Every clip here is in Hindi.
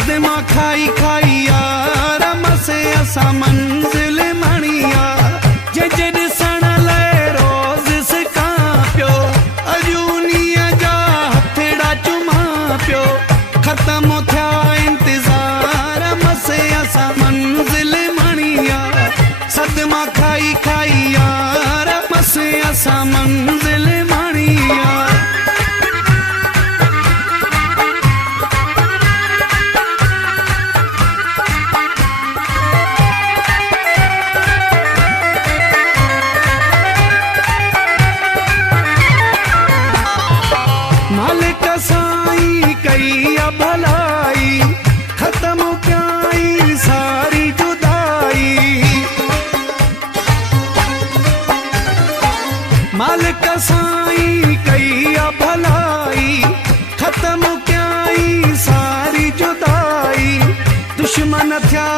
सदमा खाई खाई यार मसे असा मंजिल मणिया जे ॾिसण लाइ रोज़ सिकां पियो अजूनीअ जा हथड़ा चुमा पियो ख़त्म थिया इंतज़ार मसे असा मंजिल मणिया सदमा खाई खाई यार मसे असा मंजिल मणिया मालिक साईं कई भलाई खत्म कई सारी जुदाई मालिक साईं कई भलाई खत्म कई सारी जुदाई दुश्मन थिया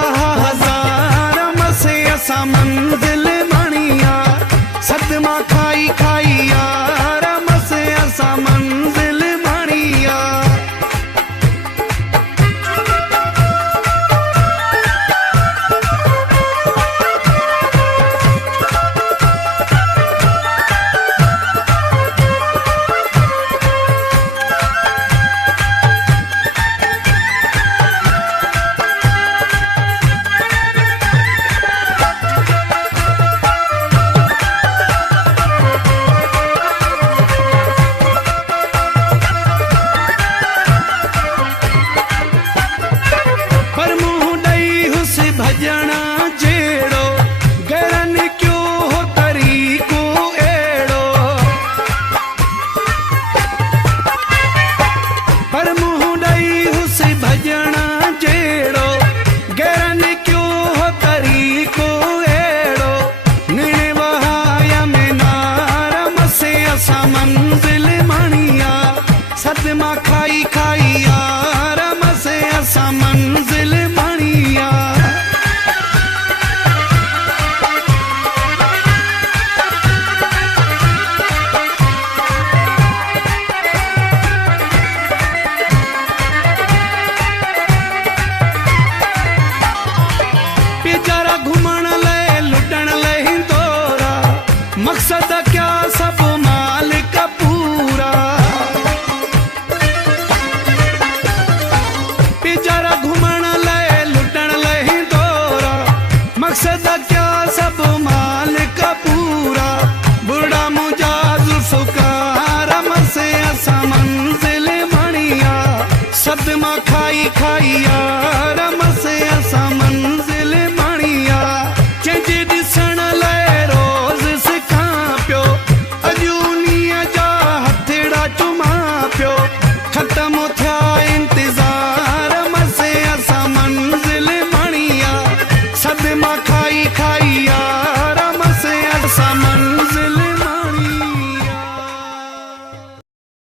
हजार मसे असा मंजिल मणिया सदमा खाई खाई यार मसे असा मंजिल मणिया भजना जेड़ो गरन क्यों हो तरीको एड़ो पर मुँह डई हुस भजना जेड़ो गरन क्यों हो तरीको एड़ो निणे वहाया में नार मसे असा मंजिल मणिया सदमा खाई खाई यार मसे असा मंजिल मणिया बेचारा घुमण ले लुटण ले हिंदोरा मकसद क्या सब मालिक पूरा बेचारा घुमण ले लुटण ले हिंदोरा मकसद क्या सब मालिक पूरा बुढ़ा मुजाज सुकार मसे असा मंजिल मणिया सदमा खाई खाई यार मसे असा मंजिल मणिया जे ॾिसण